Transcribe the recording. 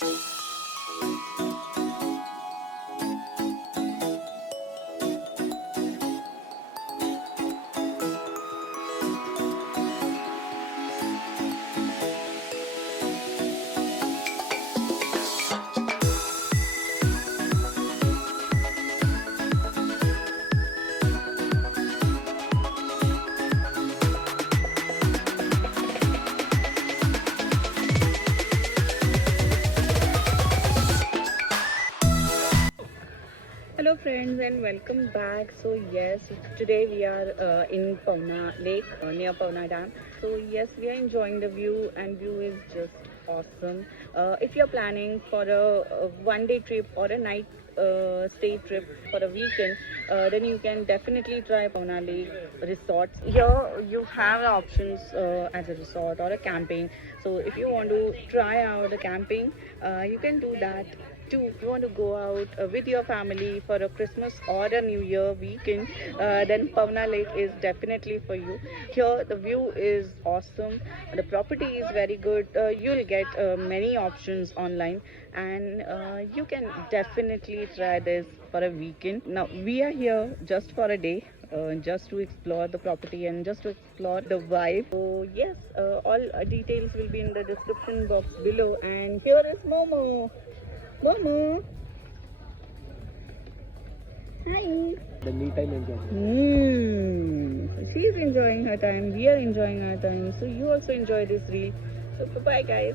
Hello friends and welcome back. So yes, today we are in Pawana Lake near Pawana Dam. So yes, we are enjoying the view and view is just awesome. If you're planning for a one-day trip or a night stay trip for a weekend, then you can definitely try Pawana Lake resorts. Here you have options as a resort or a camping. So if you want to try out the camping, you can do that too. If you want to go out with your family for a Christmas or a New Year weekend, then Pawana Lake is definitely for you. Here the view is awesome. The property is very good. You'll get many options online, and you can definitely try this for a weekend. Now we are here just for a day. Just to explore the property and just to explore the vibe. So yes, all details will be in the description box below. And here is Momo. Momo, hi. The me time enjoyment. So she's enjoying her time. We are enjoying our time. So you also enjoy this reel. So bye bye, guys.